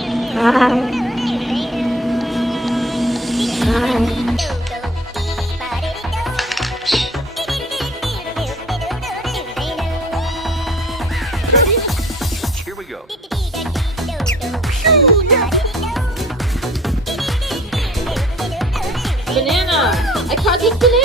Here we go. Banana! I caught this banana!